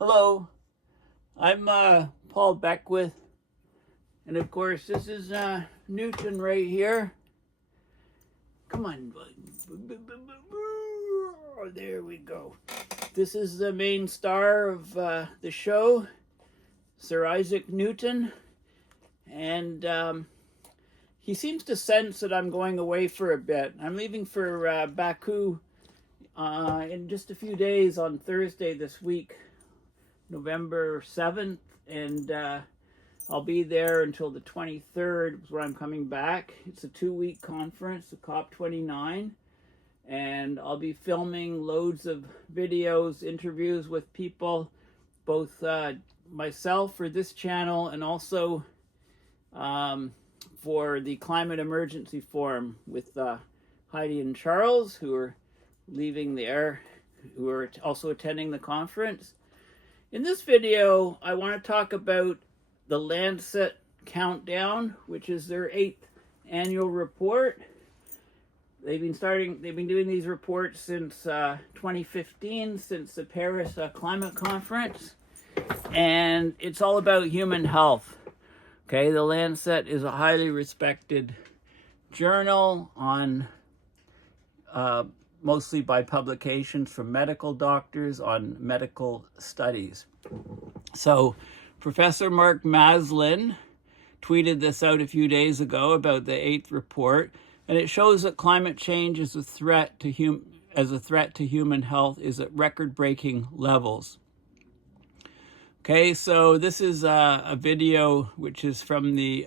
Hello, I'm Paul Beckwith, and of course this is Newton right here. Come on, oh, there we go. This is the main star of the show, Sir Isaac Newton, and he seems to sense that I'm going away for a bit. I'm leaving for Baku in just a few days on Thursday this week, November 7th, and I'll be there until the 23rd, where I'm coming back. It's a 2-week conference, the COP29, and I'll be filming loads of videos, interviews with people, both myself for this channel and also for the Climate Emergency Forum with Heidi and Charles, who are leaving there, who are also attending the conference. In this video, I want to talk about the Lancet Countdown, which is their 8th annual report. They've been doing these reports since 2015, since the Paris Climate Conference, and it's all about human health. Okay, the Lancet is a highly respected journal on mostly by publications from medical doctors on medical studies. So Professor Mark Maslin tweeted this out a few days ago about the 8th report, and it shows that climate change as a threat to human health is at record-breaking levels. Okay, so this is a video which is from the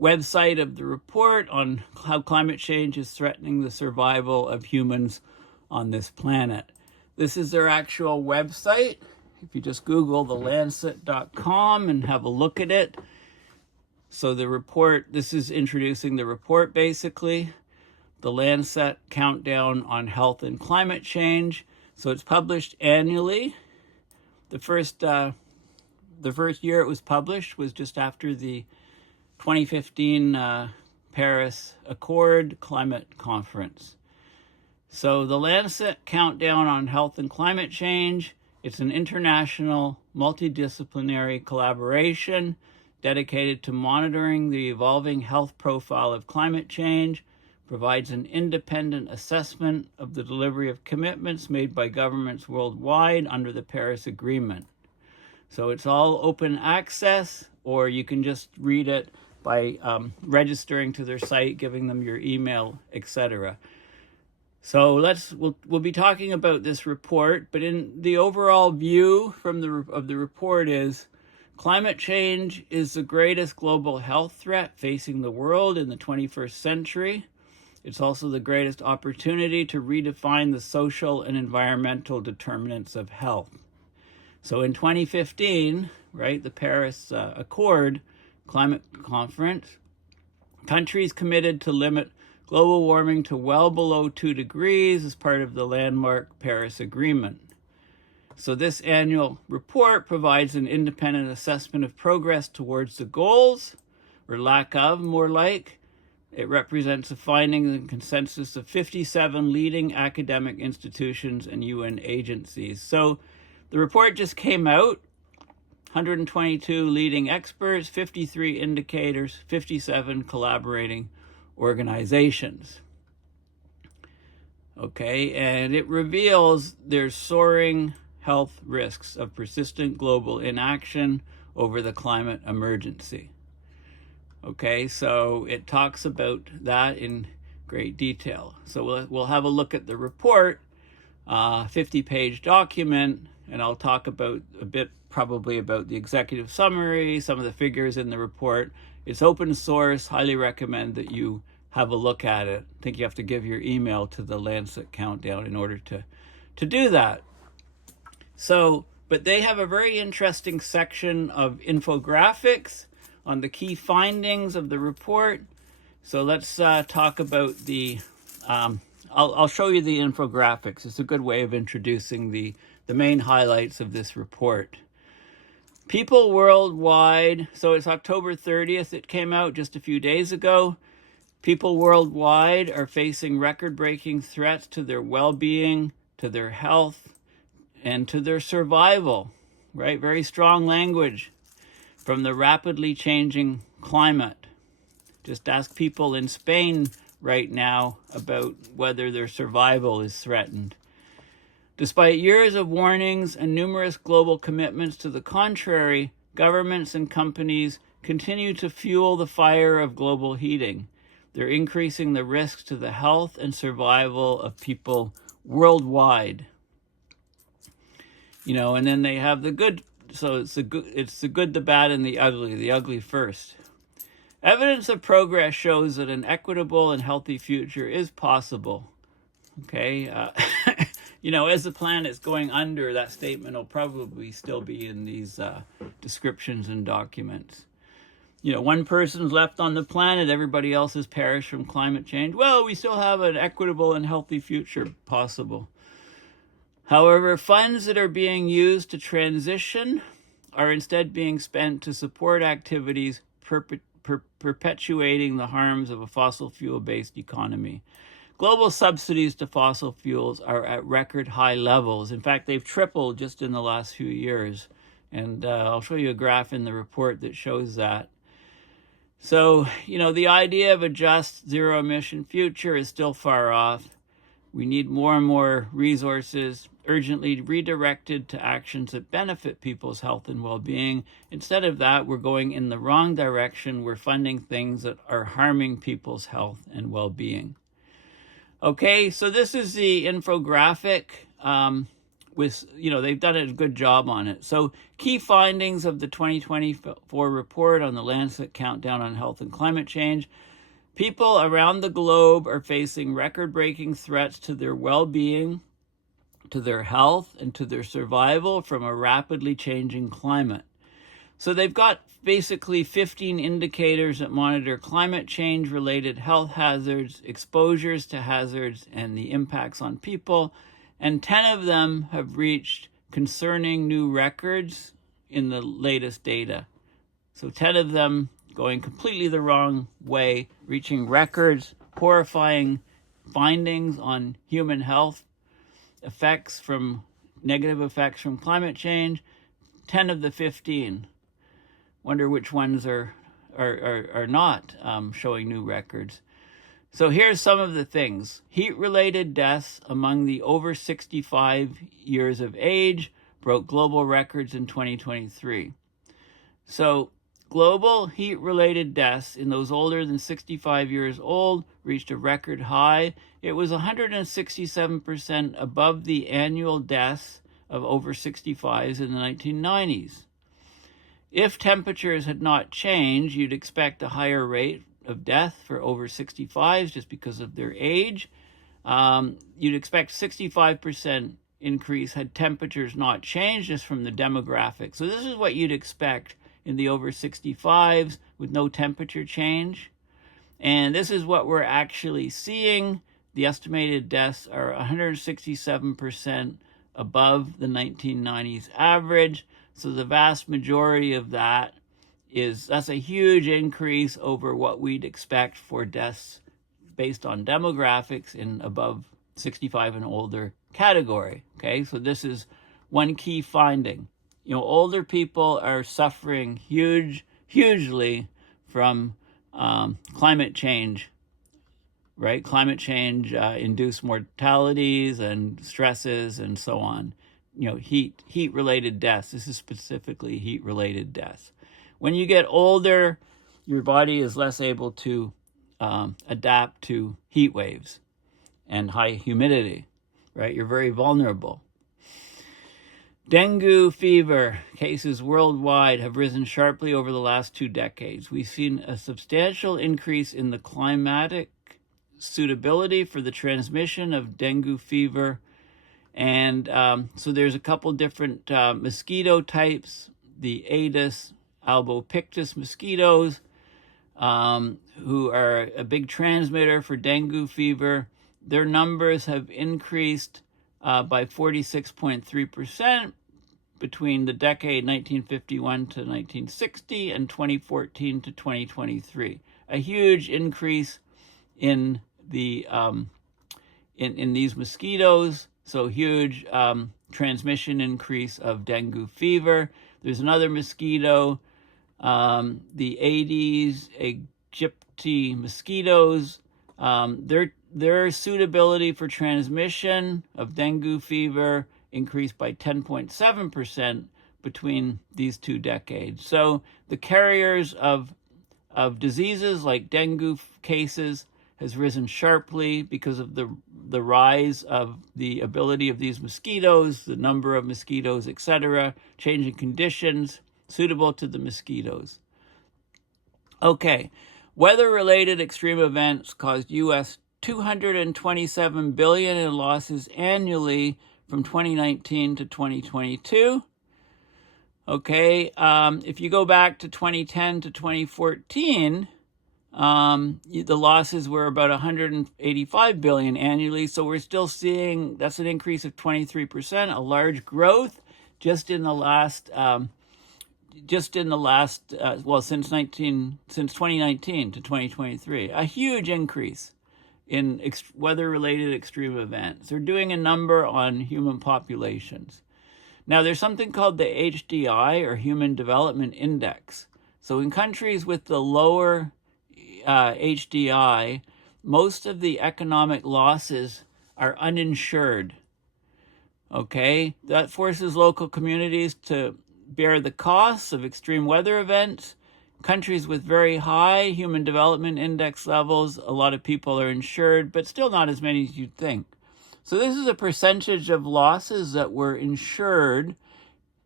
website of the report on how climate change is threatening the survival of humans on this planet. This is their actual website. If you just Google thelancet.com and have a look at it. So the report, this is introducing the report basically, the Lancet Countdown on Health and Climate Change. So it's published annually. The first year it was published was just after the 2015 Paris Accord Climate Conference. So the Lancet Countdown on Health and Climate Change, it's an international multidisciplinary collaboration dedicated to monitoring the evolving health profile of climate change, provides an independent assessment of the delivery of commitments made by governments worldwide under the Paris Agreement. So it's all open access, or you can just read it by registering to their site, giving them your email, etc. So we'll be talking about this report, but in the overall view of the report is climate change is the greatest global health threat facing the world in the 21st century. It's also the greatest opportunity to redefine the social and environmental determinants of health. So in 2015, right, the Paris Accord Climate Conference, countries committed to limit global warming to well below 2 degrees as part of the landmark Paris Agreement. So this annual report provides an independent assessment of progress towards the goals, or lack of, more like. It represents the findings and consensus of 57 leading academic institutions and UN agencies. So the report just came out. 122 leading experts, 53 indicators, 57 collaborating organizations. Okay, and it reveals there's soaring health risks of persistent global inaction over the climate emergency. Okay, so it talks about that in great detail. So we'll have a look at the report, 50-page document, and I'll talk about a bit probably about the executive summary, some of the figures in the report. It's open source, highly recommend that you have a look at it. I think you have to give your email to the Lancet Countdown in order to do that. So, but they have a very interesting section of infographics on the key findings of the report. So let's talk about the, I'll show you the infographics. It's a good way of introducing the main highlights of this report. People worldwide, so it's October 30th, it came out just a few days ago. People worldwide are facing record-breaking threats to their well-being, to their health, and to their survival. right? Very strong language from the rapidly changing climate. Just ask people in Spain right now about whether their survival is threatened. Despite years of warnings and numerous global commitments to the contrary, governments and companies continue to fuel the fire of global heating. They're increasing the risks to the health and survival of people worldwide. And then they have the good. So it's the good, the bad, and the ugly first. Evidence of progress shows that an equitable and healthy future is possible. Okay, as the planet's going under, that statement will probably still be in these descriptions and documents. One person's left on the planet, everybody else has perished from climate change. Well, we still have an equitable and healthy future possible. However, funds that are being used to transition are instead being spent to support activities perpetuating the harms of a fossil fuel-based economy. Global subsidies to fossil fuels are at record high levels. In fact, they've tripled just in the last few years. And I'll show you a graph in the report that shows that. So, the idea of a just zero-emission future is still far off. We need more and more resources urgently redirected to actions that benefit people's health and well-being. Instead of that, we're going in the wrong direction. We're funding things that are harming people's health and well-being. Okay, so this is the infographic. They've done a good job on it. So key findings of the 2024 report on the Lancet Countdown on Health and Climate Change. People around the globe are facing record-breaking threats to their well-being, to their health, and to their survival from a rapidly changing climate. So they've got basically 15 indicators that monitor climate change-related health hazards, exposures to hazards, and the impacts on people. And 10 of them have reached concerning new records in the latest data. So 10 of them going completely the wrong way, reaching records, horrifying findings on human health, negative effects from climate change. 10 of the 15. Wonder which ones are not showing new records. So here's some of the things. Heat-related deaths among the over 65 years of age broke global records in 2023. So global heat-related deaths in those older than 65 years old reached a record high. It was 167% above the annual deaths of over 65s in the 1990s. If temperatures had not changed, you'd expect a higher rate of death for over 65s just because of their age. You'd expect 65% increase had temperatures not changed just from the demographics. So this is what you'd expect in the over 65s with no temperature change. And this is what we're actually seeing. The estimated deaths are 167% above the 1990s average. So the vast majority of that's a huge increase over what we'd expect for deaths based on demographics in above 65 and older category. Okay, so this is one key finding. Older people are suffering hugely from climate change, right? Climate change induced mortalities and stresses and so on. Heat-related deaths. This is specifically heat-related deaths. When you get older, your body is less able to adapt to heat waves and high humidity, right? You're very vulnerable. Dengue fever cases worldwide have risen sharply over the last 2 decades. We've seen a substantial increase in the climatic suitability for the transmission of dengue fever. And so there's a couple different mosquito types, the Aedes albopictus mosquitoes, who are a big transmitter for dengue fever. Their numbers have increased by 46.3% between the decade 1951 to 1960 and 2014 to 2023. A huge increase in the in these mosquitoes. So huge transmission increase of dengue fever. There's another mosquito, the Aedes aegypti mosquitoes. Their suitability for transmission of dengue fever increased by 10.7% between these 2 decades. So the carriers of diseases like dengue cases has risen sharply because of the rise of the ability of these mosquitoes, the number of mosquitoes, etc., changing conditions suitable to the mosquitoes. Okay, weather-related extreme events caused U.S. $227 billion in losses annually from 2019 to 2022. Okay, if you go back to 2010 to 2014, the losses were about 185 billion annually. So we're still seeing, that's an increase of 23%, a large growth just in the last, since 2019 to 2023, a huge increase in weather-related extreme events. They're doing a number on human populations. Now, there's something called the HDI, or Human Development Index. So in countries with the lower HDI, most of the economic losses are uninsured. Okay, that forces local communities to bear the costs of extreme weather events. Countries with very high Human Development Index levels, a lot of people are insured, but still not as many as you'd think. So this is a percentage of losses that were insured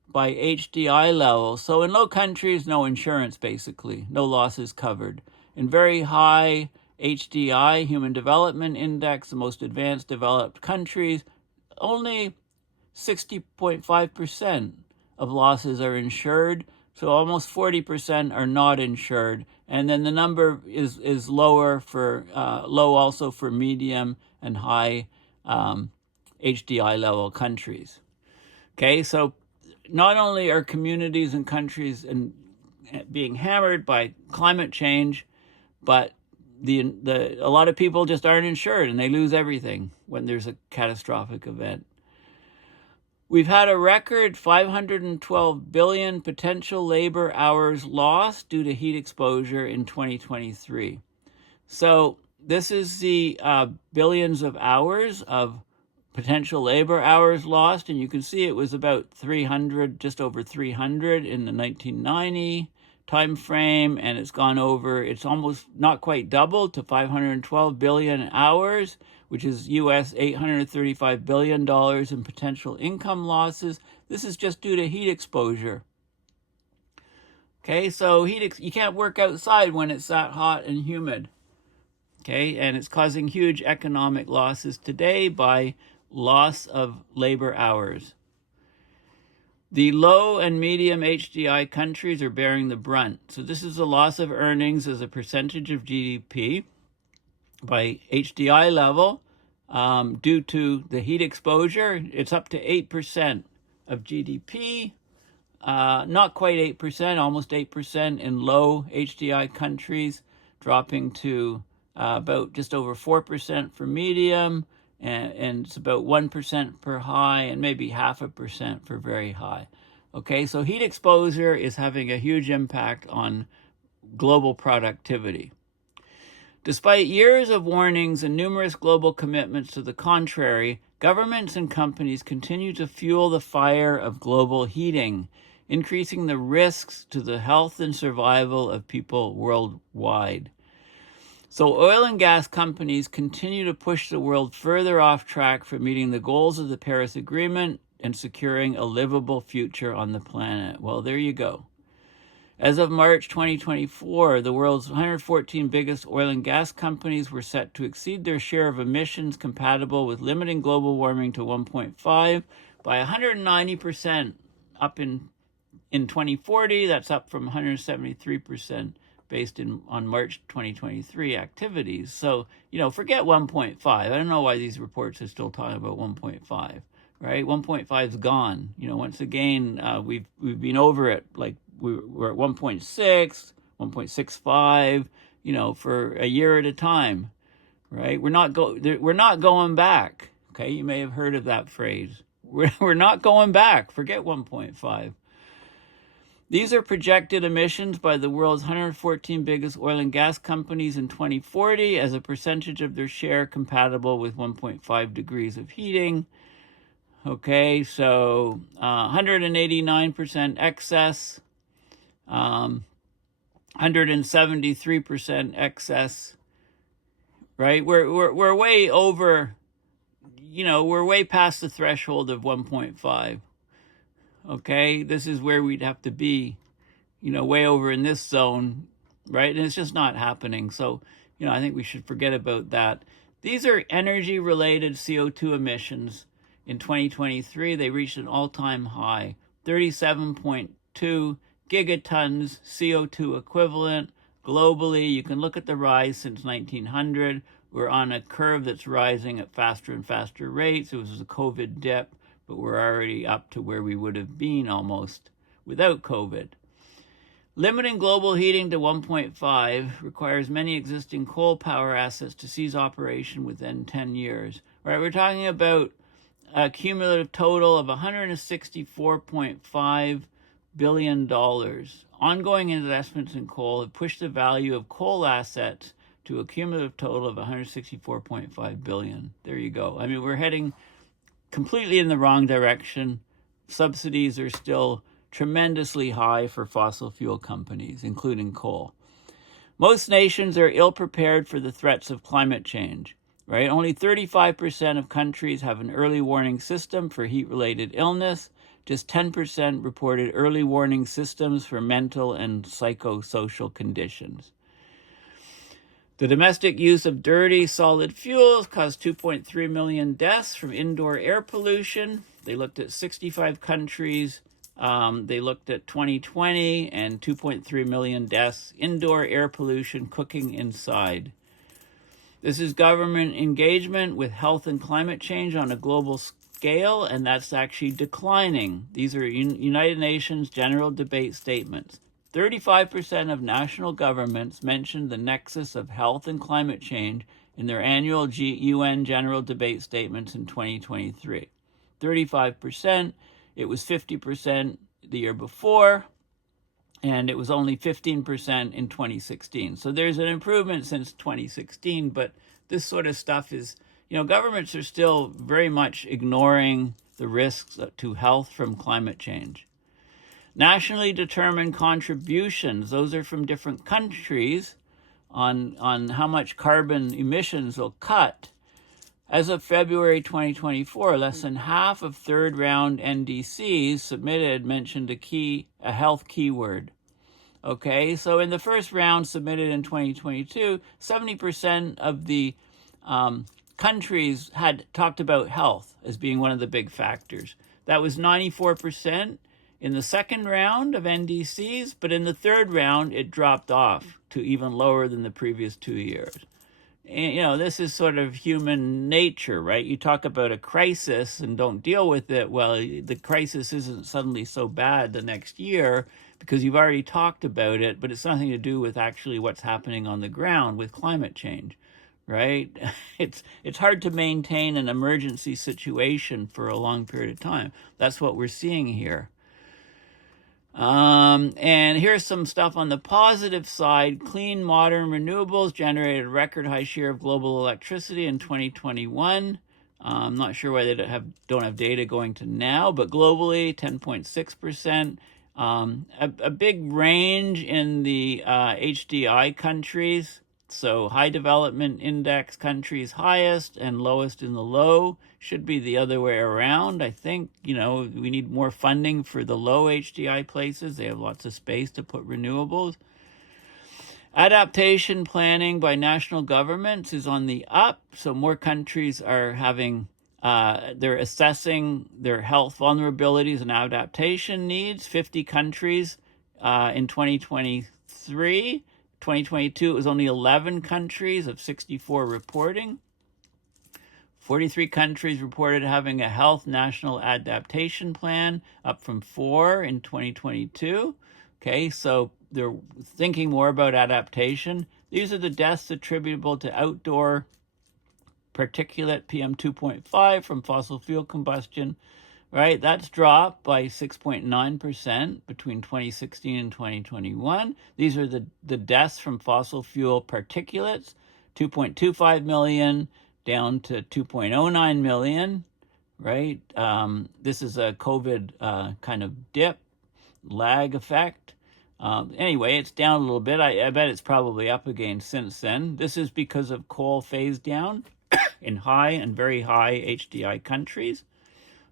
by HDI levels. So in low countries, no insurance, basically, no losses covered. In very high HDI, Human Development Index, the most advanced developed countries, only 60.5% of losses are insured. So almost 40% are not insured. And then the number is lower for, low also for medium and high HDI level countries. Okay, so not only are communities and countries being hammered by climate change, but a lot of people just aren't insured and they lose everything when there's a catastrophic event. We've had a record 512 billion potential labor hours lost due to heat exposure in 2023. So this is the billions of hours of potential labor hours lost, and you can see it was about 300, just over 300 in the 1990 time frame, and it's gone over, it's almost not quite doubled to 512 billion hours, which is US $835 billion in potential income losses. This is just due to heat exposure. Okay, so you can't work outside when it's that hot and humid. Okay, and it's causing huge economic losses today by loss of labor hours. The low and medium HDI countries are bearing the brunt. So this is the loss of earnings as a percentage of GDP by HDI level due to the heat exposure. It's up to 8% of GDP, not quite 8%, almost 8% in low HDI countries, dropping to about just over 4% for medium, and it's about 1% for high, and maybe 0.5% for very high. Okay, so heat exposure is having a huge impact on global productivity. Despite years of warnings and numerous global commitments to the contrary, governments and companies continue to fuel the fire of global heating, increasing the risks to the health and survival of people worldwide. So oil and gas companies continue to push the world further off track for meeting the goals of the Paris Agreement and securing a livable future on the planet. Well, there you go. As of March 2024, the world's 114 biggest oil and gas companies were set to exceed their share of emissions compatible with limiting global warming to 1.5 by 190% up in 2040. That's up from 173% based on March 2023 activities. So, forget 1.5. I don't know why these reports are still talking about 1.5, right? 1.5 is gone. Once again, we've been over it. Like we're at 1.6, 1.65, for a year at a time, right? We're not going back. Okay, you may have heard of that phrase. We're not going back. Forget 1.5. These are projected emissions by the world's 114 biggest oil and gas companies in 2040 as a percentage of their share compatible with 1.5 degrees of heating. Okay, so 189% excess, 173% excess, right? We're way over, we're way past the threshold of 1.5. Okay, this is where we'd have to be, way over in this zone, right? And it's just not happening. So, I think we should forget about that. These are energy-related CO2 emissions. In 2023, they reached an all-time high, 37.2 gigatons CO2 equivalent globally. You can look at the rise since 1900. We're on a curve that's rising at faster and faster rates. It was a COVID dip, but we're already up to where we would have been almost without COVID. Limiting global heating to 1.5 requires many existing coal power assets to cease operation within 10 years. Right, we're talking about a cumulative total of $164.5 billion. Ongoing investments in coal have pushed the value of coal assets to a cumulative total of $164.5 billion. There you go. I mean, we're heading completely in the wrong direction. Subsidies are still tremendously high for fossil fuel companies, including coal. Most nations are ill-prepared for the threats of climate change, right? Only 35% of countries have an early warning system for heat-related illness. Just 10% reported early warning systems for mental and psychosocial conditions. The domestic use of dirty, solid fuels caused 2.3 million deaths from indoor air pollution. They looked at 65 countries. They looked at 2020 and 2.3 million deaths, indoor air pollution, cooking inside. This is government engagement with health and climate change on a global scale, and that's actually declining. These are United Nations General Debate Statements. 35% of national governments mentioned the nexus of health and climate change in their annual UN General Debate Statements in 2023. 35%. It was 50% the year before, and it was only 15% in 2016. So there's an improvement since 2016, but this sort of stuff is, governments are still very much ignoring the risks to health from climate change. Nationally determined contributions, those are from different countries on how much carbon emissions will cut. As of February 2024, less than half of third round NDCs submitted mentioned a health keyword. Okay, so in the first round submitted in 2022, 70% of the countries had talked about health as being one of the big factors. That was 94% in the second round of NDCs, but in the third round, it dropped off to even lower than the previous 2 years. And, this is sort of human nature, right? You talk about a crisis and don't deal with it. Well, the crisis isn't suddenly so bad the next year because you've already talked about it, but it's nothing to do with actually what's happening on the ground with climate change, right? It's hard to maintain an emergency situation for a long period of time. That's what we're seeing here. And here's some stuff on the positive side. Clean, modern renewables generated a record high share of global electricity in 2021. I'm not sure why they don't have data going to now, but globally, 10.6%. A big range in the HDI countries. So high development index countries highest and lowest in the low. Should be the other way around. I think, we need more funding for the low HDI places. They have lots of space to put renewables. Adaptation planning by national governments is on the up. So more countries are they're assessing their health vulnerabilities and adaptation needs. 50 countries in 2023. 2022, it was only 11 countries of 64 reporting. 43 countries reported having a health national adaptation plan, up from 4 in 2022. Okay, so they're thinking more about adaptation. These are the deaths attributable to outdoor particulate PM2.5 from fossil fuel combustion. right? That's dropped by 6.9% between 2016 and 2021. These are the deaths from fossil fuel particulates, 2.25 million down to 2.09 million, right? This is a COVID kind of dip, lag effect. Anyway, it's down a little bit. I bet it's probably up again since then. This is because of coal phase down in high and very high HDI countries,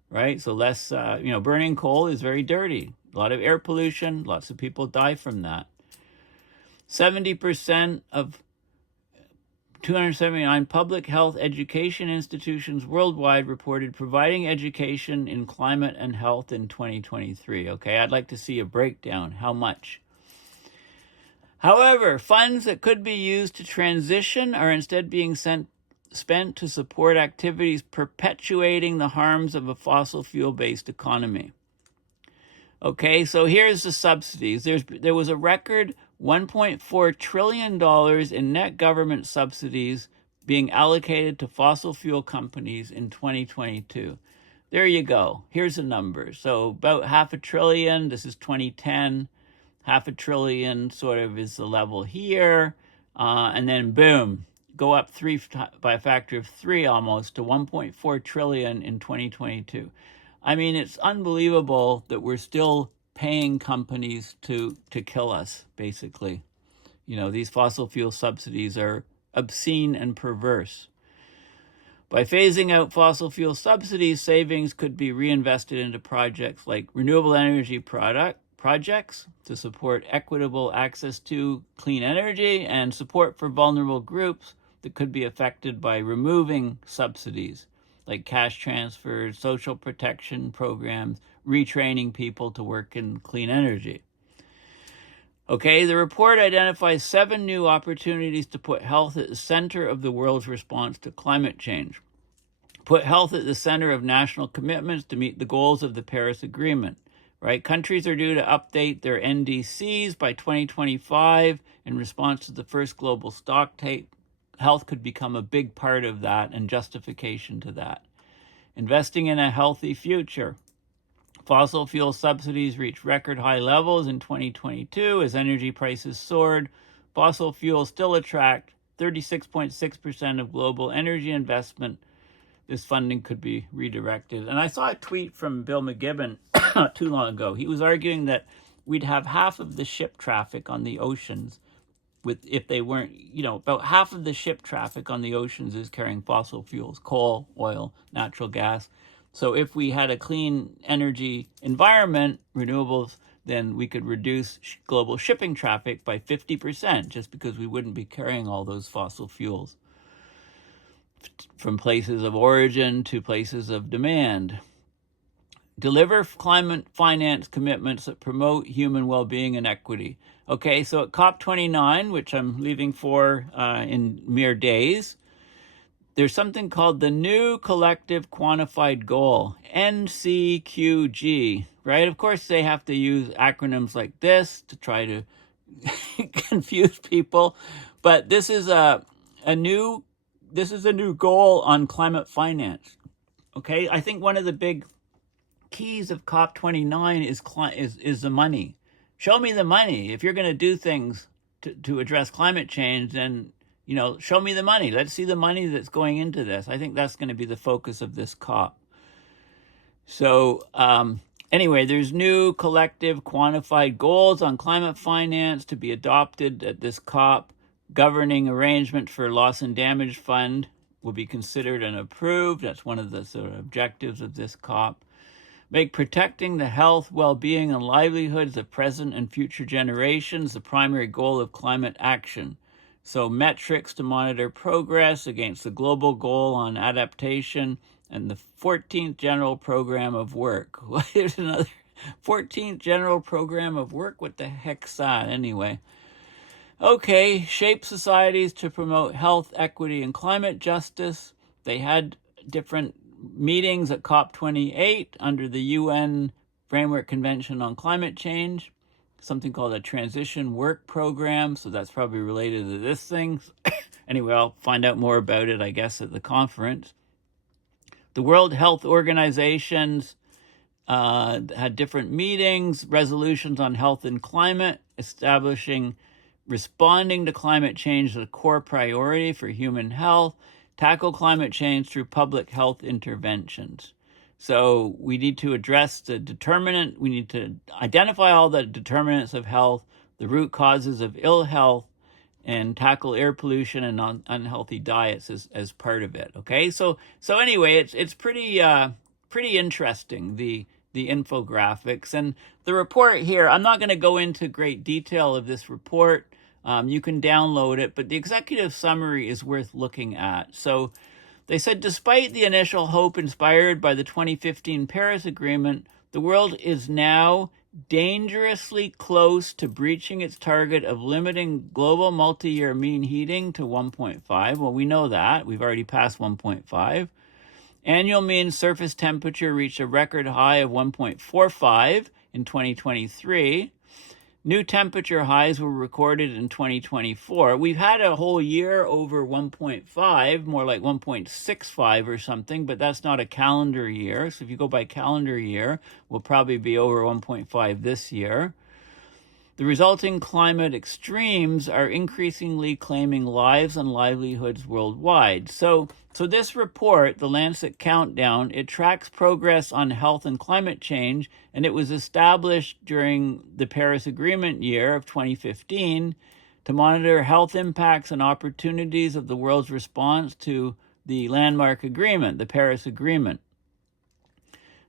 right? So less, burning coal is very dirty. A lot of air pollution, lots of people die from that. 70% of 279 public health education institutions worldwide reported providing education in climate and health in 2023. Okay, I'd like to see a breakdown. How much? However, funds that could be used to transition are instead being spent to support activities perpetuating the harms of a fossil fuel-based economy. Okay, so here's the subsidies. There was a record $1.4 trillion in net government subsidies being allocated to fossil fuel companies in 2022. There you go. Here's the numbers. So about $500 billion. This is 2010. $500 billion sort of is the level here. And then boom, go up by a factor of 3 almost to 1.4 trillion in 2022. I mean, it's unbelievable that we're still paying companies to kill us, basically. These fossil fuel subsidies are obscene and perverse. By phasing out fossil fuel subsidies, savings could be reinvested into projects like renewable energy projects to support equitable access to clean energy and support for vulnerable groups that could be affected by removing subsidies, like cash transfers, social protection programs, retraining people to work in clean energy. Okay, the report identifies 7 new opportunities to put health at the center of the world's response to climate change. Put health at the center of national commitments to meet the goals of the Paris Agreement, right? Countries are due to update their NDCs by 2025 in response to the first global stocktake. Health could become a big part of that and justification to that. Investing in a healthy future. Fossil fuel subsidies reached record high levels in 2022 as energy prices soared. Fossil fuels still attract 36.6% of global energy investment. This funding could be redirected. And I saw a tweet from Bill McGibbon not too long ago. He was arguing that we'd have half of the ship traffic on the oceans if they weren't, about half of the ship traffic on the oceans is carrying fossil fuels, coal, oil, natural gas. So if we had a clean energy environment, renewables, then we could reduce global shipping traffic by 50% just because we wouldn't be carrying all those fossil fuels from places of origin to places of demand. Deliver climate finance commitments that promote human well-being and equity. Okay, so at COP29, which I'm leaving for in mere days, there's something called the New Collective Quantified Goal, NCQG, right? Of course, they have to use acronyms like this to try to confuse people, but this is a new goal on climate finance. Okay, I think one of the big keys of COP29 is the money. Show me the money. If you're going to do things to address climate change, then show me the money. Let's see the money that's going into this. I think that's going to be the focus of this COP. So anyway, there's new collective quantified goals on climate finance to be adopted at this COP. Governing arrangement for loss and damage fund will be considered and approved. That's one of the sort of objectives of this COP. Make protecting the health, well-being, and livelihoods of present and future generations the primary goal of climate action. So metrics to monitor progress against the global goal on adaptation and the 14th General Program of Work. Here's another 14th General Program of Work. What the heck's that anyway? Okay, shape societies to promote health, equity, and climate justice. They had different meetings at COP28 under the UN Framework Convention on Climate Change, something called a transition work program. So that's probably related to this thing. Anyway, I'll find out more about it, I guess, at the conference. The World Health Organization's had different meetings, resolutions on health and climate, establishing responding to climate change as a core priority for human health, tackle climate change through public health interventions. So we need to address the determinant, we need to identify all the determinants of health, the root causes of ill health, and tackle air pollution and unhealthy diets as part of it. Okay, so anyway, it's pretty interesting, the infographics and the report here. I'm not going to go into great detail of this report. You can download it, but the executive summary is worth looking at. So they said, despite the initial hope inspired by the 2015 Paris Agreement, the world is now dangerously close to breaching its target of limiting global multi-year mean heating to 1.5. Well, we know that. We've already passed 1.5. Annual mean surface temperature reached a record high of 1.45 in 2023. New temperature highs were recorded in 2024. We've had a whole year over 1.5, more like 1.65 or something, but that's not a calendar year. So if you go by calendar year, we'll probably be over 1.5 this year. The resulting climate extremes are increasingly claiming lives and livelihoods worldwide. So this report, the Lancet Countdown, it tracks progress on health and climate change, and it was established during the Paris Agreement year of 2015 to monitor health impacts and opportunities of the world's response to the landmark agreement, the Paris Agreement.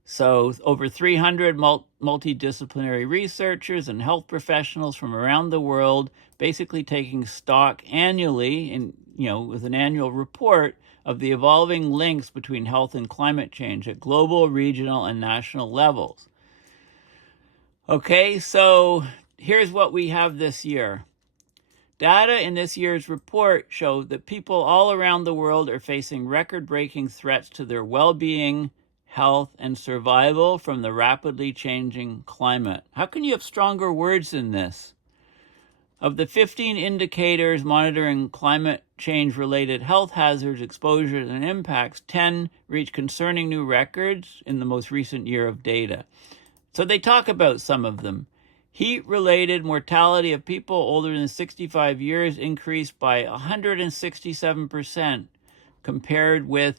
So over 300 multidisciplinary researchers and health professionals from around the world basically taking stock annually with an annual report of the evolving links between health and climate change at global, regional, and national levels. Okay, so here's what we have this year. Data in this year's report show that people all around the world are facing record-breaking threats to their well-being, health, and survival from the rapidly changing climate. How can you have stronger words than this? Of the 15 indicators monitoring climate change-related health hazards, exposures, and impacts, 10 reach concerning new records in the most recent year of data. So they talk about some of them. Heat-related mortality of people older than 65 years increased by 167% compared with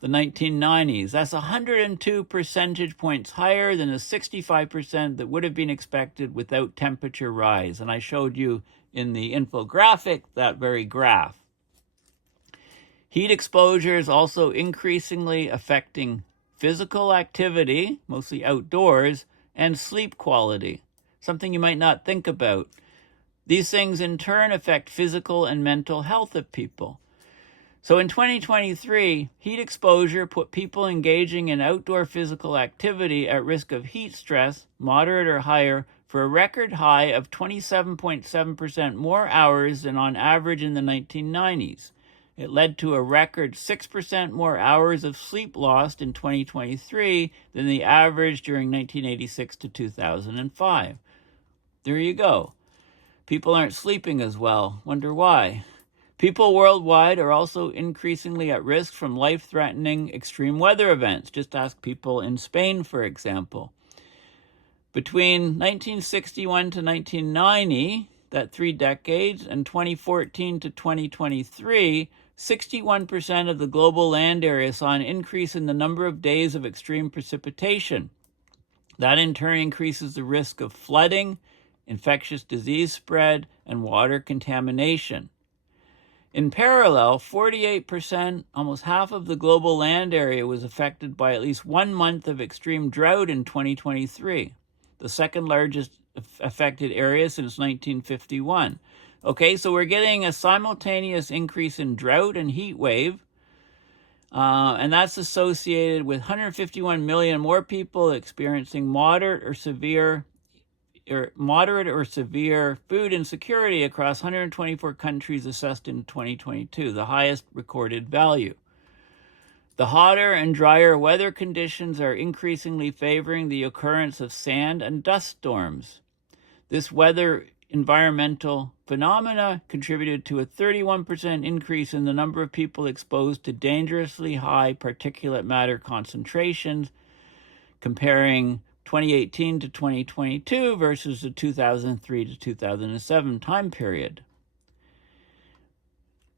the 1990s. That's 102 percentage points higher than the 65% that would have been expected without temperature rise. And I showed you in the infographic that very graph. Heat exposure is also increasingly affecting physical activity, mostly outdoors, and sleep quality, something you might not think about. These things in turn affect physical and mental health of people. So in 2023, heat exposure put people engaging in outdoor physical activity at risk of heat stress, moderate or higher, for a record high of 27.7% more hours than on average in the 1990s. It led to a record 6% more hours of sleep lost in 2023 than the average during 1986 to 2005. There you go. People aren't sleeping as well. Wonder why? People worldwide are also increasingly at risk from life-threatening extreme weather events. Just ask people in Spain, for example. Between 1961 to 1990, that 3 decades, and 2014 to 2023, 61% of the global land area saw an increase in the number of days of extreme precipitation. That in turn increases the risk of flooding, infectious disease spread, and water contamination. In parallel, 48%, almost half of the global land area, was affected by at least 1 month of extreme drought in 2023, the second largest affected area since 1951. Okay, so we're getting a simultaneous increase in drought and heat wave, and that's associated with 151 million more people experiencing moderate or severe food insecurity across 124 countries assessed in 2022, the highest recorded value. The hotter and drier weather conditions are increasingly favoring the occurrence of sand and dust storms. This weather environmental phenomena contributed to a 31% increase in the number of people exposed to dangerously high particulate matter concentrations, comparing 2018 to 2022 versus the 2003 to 2007 time period.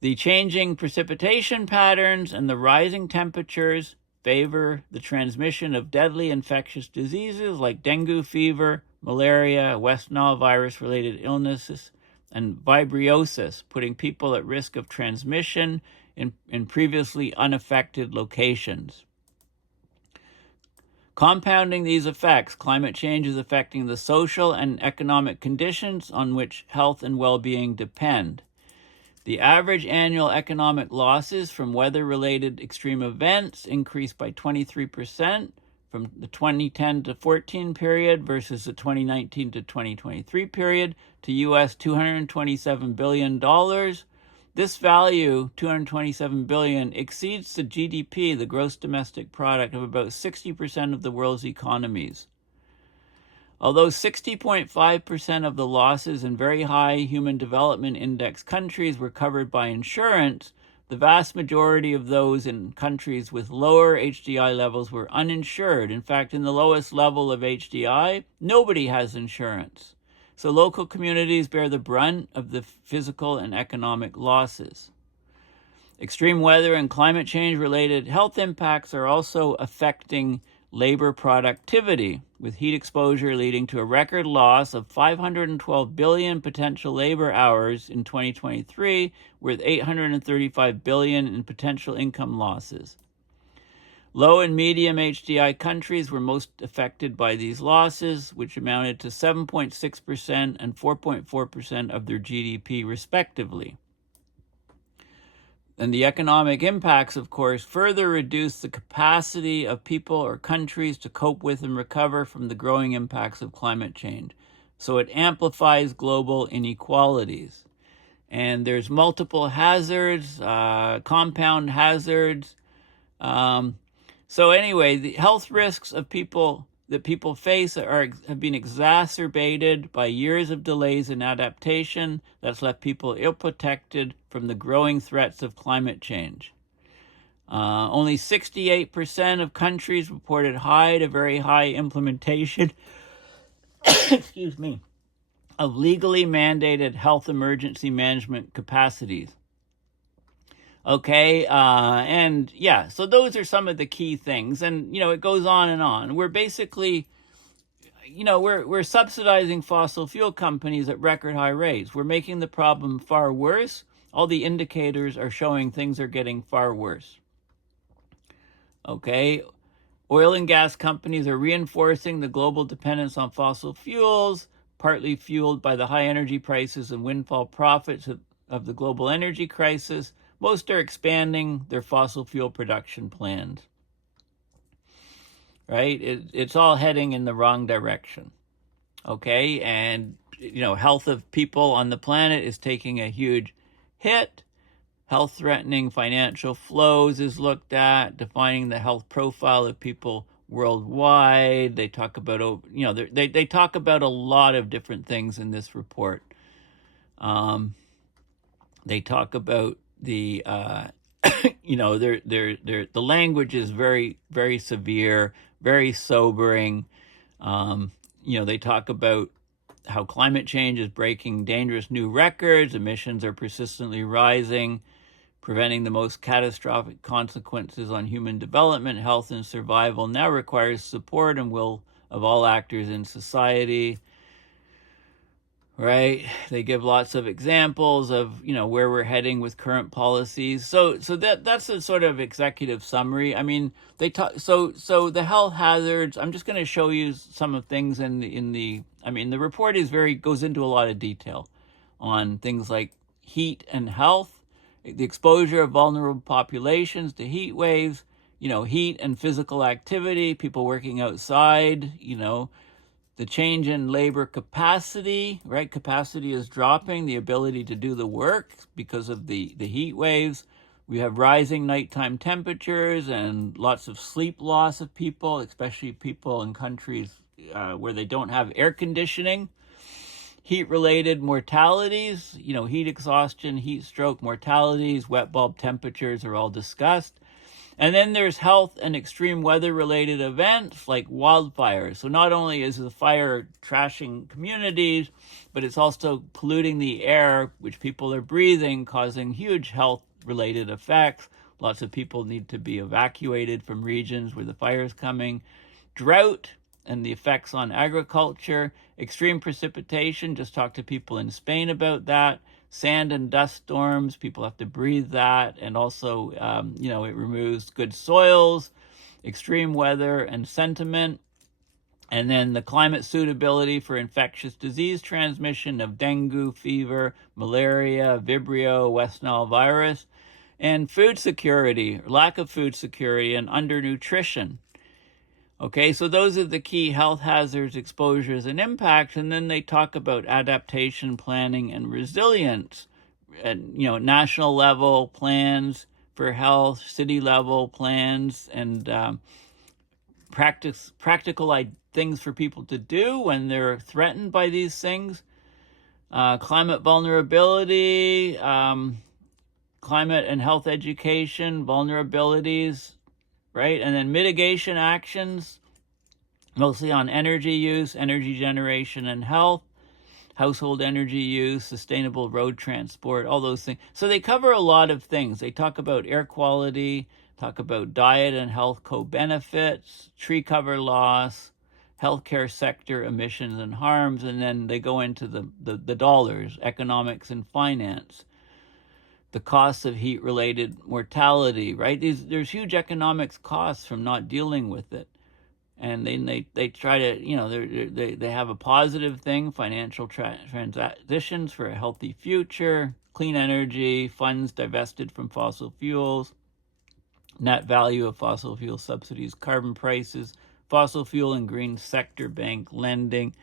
The changing precipitation patterns and the rising temperatures favor the transmission of deadly infectious diseases like dengue fever, malaria, West Nile virus-related illnesses, and vibriosis, putting people at risk of transmission in previously unaffected locations. Compounding these effects, climate change is affecting the social and economic conditions on which health and well-being depend. The average annual economic losses from weather-related extreme events increased by 23% from the 2010 to 14 period versus the 2019 to 2023 period to US $227 billion. This value, $227 billion, exceeds the GDP, the gross domestic product, of about 60% of the world's economies. Although 60.5% of the losses in very high Human Development Index countries were covered by insurance, the vast majority of those in countries with lower HDI levels were uninsured. In fact, in the lowest level of HDI, nobody has insurance. So local communities bear the brunt of the physical and economic losses. Extreme weather and climate change-related health impacts are also affecting labor productivity, with heat exposure leading to a record loss of 512 billion potential labor hours in 2023, with 835 billion in potential income losses. Low and medium HDI countries were most affected by these losses, which amounted to 7.6% and 4.4% of their GDP, respectively. And the economic impacts, of course, further reduce the capacity of people or countries to cope with and recover from the growing impacts of climate change. So it amplifies global inequalities. And there's multiple hazards, compound hazards. So anyway, the health risks of that people face have been exacerbated by years of delays in adaptation that's left people ill-protected from the growing threats of climate change. Only 68% of countries reported high to very high implementation excuse me, of legally mandated health emergency management capacities. Okay, and yeah, so those are some of the key things. And, it goes on and on. We're basically, we're subsidizing fossil fuel companies at record high rates. We're making the problem far worse. All the indicators are showing things are getting far worse. Okay, oil and gas companies are reinforcing the global dependence on fossil fuels, partly fueled by the high energy prices and windfall profits of the global energy crisis. Most are expanding their fossil fuel production plans, right? It's all heading in the wrong direction, okay? And, health of people on the planet is taking a huge hit. Health-threatening financial flows is looked at, defining the health profile of people worldwide. They talk about, they talk about a lot of different things in this report. They talk about the the language is very, very severe, very sobering. They talk about how climate change is breaking dangerous new records, emissions are persistently rising, preventing the most catastrophic consequences on human development, health, and survival now requires support and will of all actors in society. Right? They give lots of examples of, where we're heading with current policies. So that's a sort of executive summary. I mean, they talk, so the health hazards, I'm just going to show you some of things the report goes into a lot of detail on things like heat and health, the exposure of vulnerable populations to heat waves, heat and physical activity, people working outside, the change in labor capacity, right? Capacity is dropping, the ability to do the work because of the heat waves. We have rising nighttime temperatures and lots of sleep loss of people, especially people in countries where they don't have air conditioning. Heat-related mortalities, heat exhaustion, heat stroke mortalities, wet bulb temperatures are all discussed. And then there's health and extreme weather-related events like wildfires. So not only is the fire trashing communities, but it's also polluting the air, which people are breathing, causing huge health-related effects. Lots of people need to be evacuated from regions where the fire is coming. Drought and the effects on agriculture. Extreme precipitation, just talked to people in Spain about that. Sand and dust storms, people have to breathe that. And also, it removes good soils, extreme weather and sentiment. And then the climate suitability for infectious disease transmission of dengue, fever, malaria, Vibrio, West Nile virus, and food security, lack of food security, and undernutrition. Okay, so those are the key health hazards, exposures, and impacts. And then they talk about adaptation, planning, and resilience. And, national level plans for health, city level plans, and practical things for people to do when they're threatened by these things. Climate vulnerability, climate and health education, vulnerabilities, right? And then mitigation actions, mostly on energy use, energy generation, and health, household energy use, sustainable road transport, all those things. So they cover a lot of things. They talk about air quality, talk about diet and health co-benefits, tree cover loss, healthcare sector emissions and harms, and then they go into the dollars, economics and finance. The costs of heat-related mortality, right? There's huge economics costs from not dealing with it. And then they try to, they have a positive thing, financial transitions for a healthy future, clean energy, funds divested from fossil fuels, net value of fossil fuel subsidies, carbon prices, fossil fuel and green sector bank lending,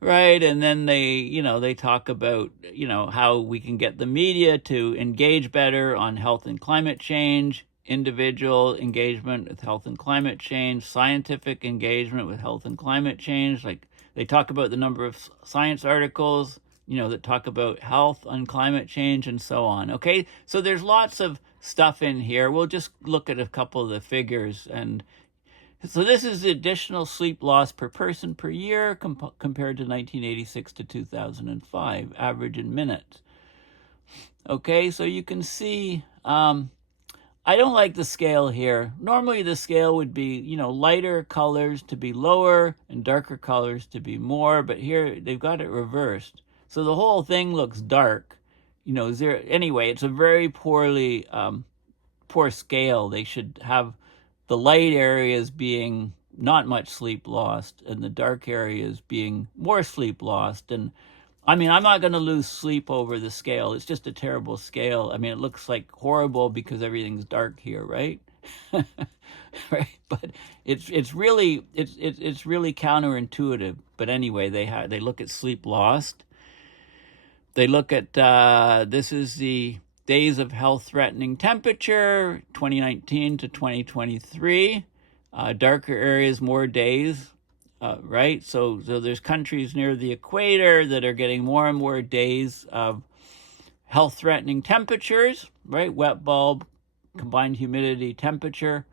right? And then they talk about, how we can get the media to engage better on health and climate change, individual engagement with health and climate change, scientific engagement with health and climate change. Like they talk about the number of science articles, that talk about health and climate change and so on. Okay, so there's lots of stuff in here. We'll just look at a couple of the figures. And so this is the additional sleep loss per person per year compared to 1986 to 2005, average in minutes. Okay, so you can see, I don't like the scale here. Normally the scale would be, lighter colors to be lower and darker colors to be more, but here they've got it reversed. So the whole thing looks dark, anyway, it's a very poor scale. They should have the light areas being not much sleep lost and the dark areas being more sleep lost. And I'm not going to lose sleep over the scale. It's just a terrible scale. It looks like horrible because everything's dark here, right? Right? But it's really counterintuitive. But anyway, they look at sleep lost. They look at this is the days of health-threatening temperature, 2019 to 2023. Darker areas, more days. Right? So there's countries near the equator that are getting more and more days of health-threatening temperatures, right? Wet bulb, combined humidity, temperature.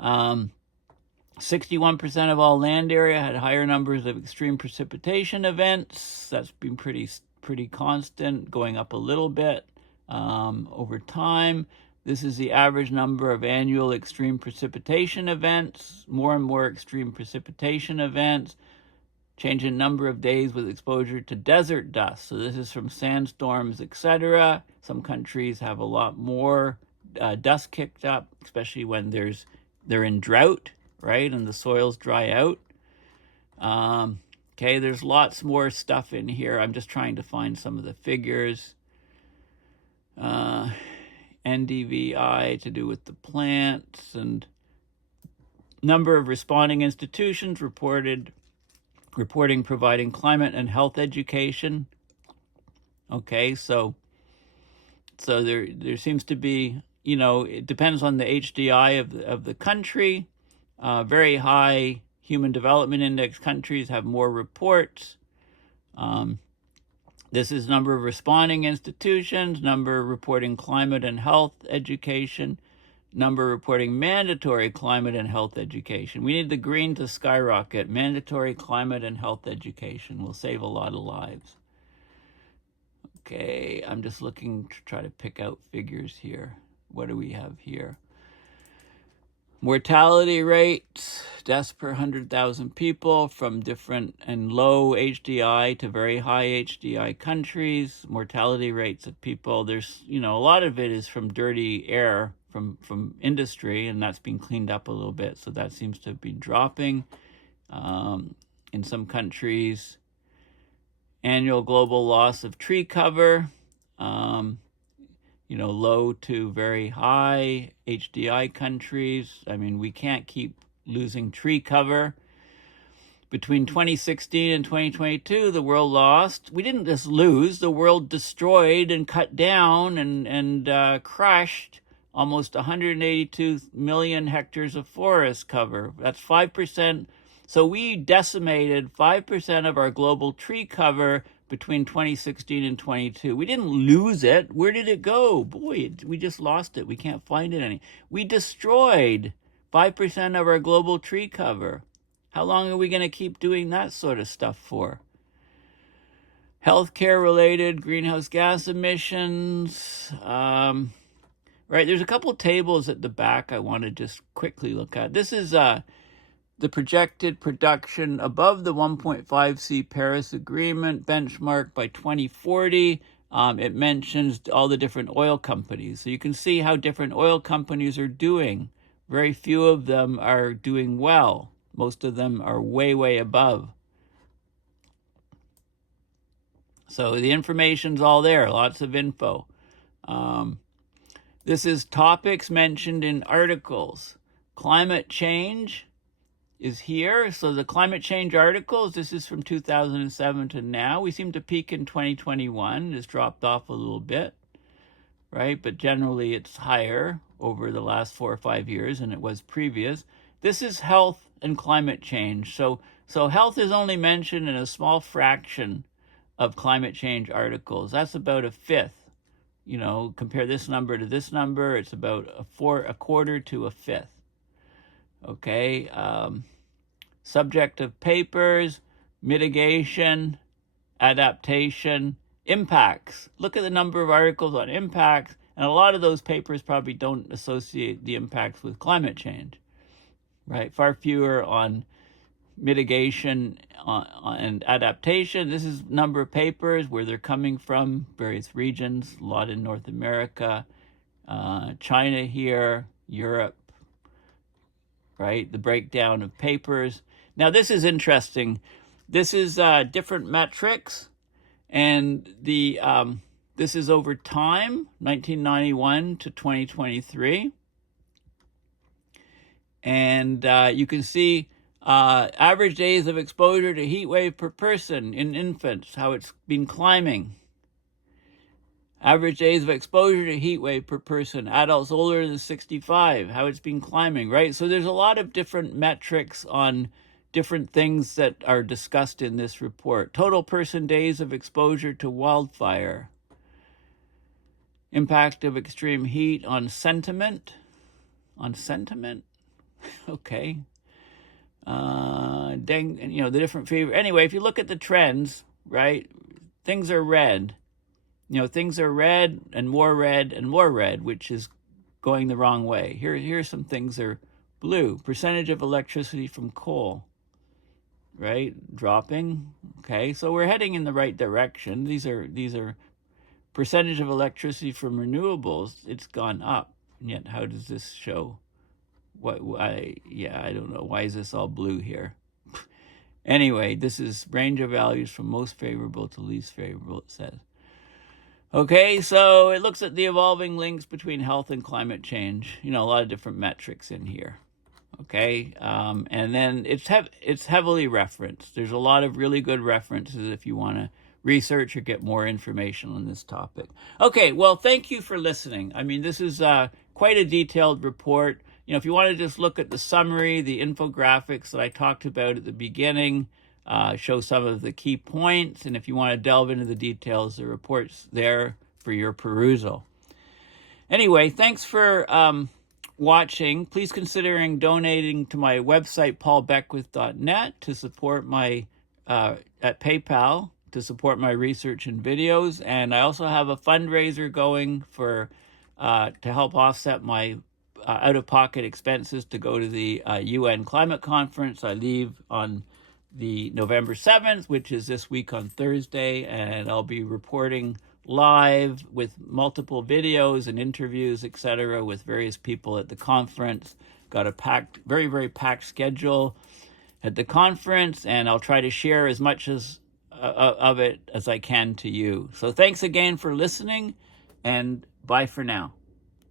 61% of all land area had higher numbers of extreme precipitation events. That's been pretty constant, going up a little bit over time. This is the average number of annual extreme precipitation events, more and more extreme precipitation events, change in number of days with exposure to desert dust. So this is from sandstorms, etc. Some countries have a lot more dust kicked up, especially when they're in drought, right? And the soils dry out. Okay, there's lots more stuff in here. I'm just trying to find some of the figures. NDVI to do with the plants and number of responding institutions reporting providing climate and health education. Okay, so there seems to be, it depends on the HDI of the country. Very high Human Development Index countries have more reports. This is number of responding institutions, number reporting climate and health education, number reporting mandatory climate and health education. We need the green to skyrocket. Mandatory climate and health education will save a lot of lives. Okay, I'm just looking to try to pick out figures here. What do we have here? Mortality rates, deaths per 100,000 people from different and low HDI to very high HDI countries. Mortality rates of people, there's, a lot of it is from dirty air from industry, and that's been cleaned up a little bit. So that seems to be dropping in some countries. Annual global loss of tree cover, low to very high HDI countries. I mean, we can't keep losing tree cover. Between 2016 and 2022, the world lost. We didn't just lose, the world destroyed and cut down and crushed almost 182 million hectares of forest cover. That's 5%. So we decimated 5% of our global tree cover between 2016 and 22. We didn't lose it. Where did it go? Boy, we just lost it. We can't find it any. We destroyed 5% of our global tree cover. How long are we going to keep doing that sort of stuff for? Healthcare-related greenhouse gas emissions. Right, there's a couple of tables at the back I want to just quickly look at. This is the projected production above the 1.5C Paris Agreement benchmark by 2040. It mentions all the different oil companies. So you can see how different oil companies are doing. Very few of them are doing well. Most of them are way, way above. So the information's all there, lots of info. This is topics mentioned in articles. Climate change is here. So the climate change articles, this is from 2007 to now. We seem to peak in 2021. It's dropped off a little bit, right? But generally it's higher over the last 4 or 5 years than it was previous. This is health and climate change. So health is only mentioned in a small fraction of climate change articles. That's about a fifth. Compare this number to this number, it's about a quarter to a fifth. Okay, subject of papers, mitigation, adaptation, impacts. Look at the number of articles on impacts, and a lot of those papers probably don't associate the impacts with climate change, right? Far fewer on mitigation and adaptation. This is number of papers, where they're coming from, various regions, a lot in North America, China here, Europe, right? The breakdown of papers. Now, this is interesting. This is different metrics, and this is over time, 1991 to 2023. And you can see average days of exposure to heat wave per person in infants, how it's been climbing. Average days of exposure to heat wave per person, adults older than 65, how it's been climbing, right? So there's a lot of different metrics on different things that are discussed in this report. Total person days of exposure to wildfire. Impact of extreme heat on sentiment. On sentiment? Okay. The different fever. Anyway, if you look at the trends, right, things are red. Things are red and more red and more red, which is going the wrong way. Here's some things that are blue. Percentage of electricity from coal, right, dropping. Okay, so we're heading in the right direction. These are percentage of electricity from renewables. It's gone up. And yet, how does this show? I don't know. Why is this all blue here? Anyway, this is range of values from most favorable to least favorable, it says. Okay, so it looks at the evolving links between health and climate change. A lot of different metrics in here. Okay, and then it's heavily referenced. There's a lot of really good references if you want to research or get more information on this topic. Okay, well, thank you for listening. I mean, this is quite a detailed report. If you want to just look at the summary, the infographics that I talked about at the beginning, show some of the key points. And if you want to delve into the details, the report's there for your perusal. Anyway, thanks for watching, please considering donating to my website, paulbeckwith.net, to support my, at PayPal, to support my research and videos. And I also have a fundraiser going for, to help offset my out-of-pocket expenses to go to the UN climate conference. I leave on the November 7th, which is this week on Thursday, and I'll be reporting live with multiple videos and interviews, etc., with various people at the conference. Got a packed, very, very packed schedule at the conference, and I'll try to share as much as of it as I can to you. So thanks again for listening, and bye for now.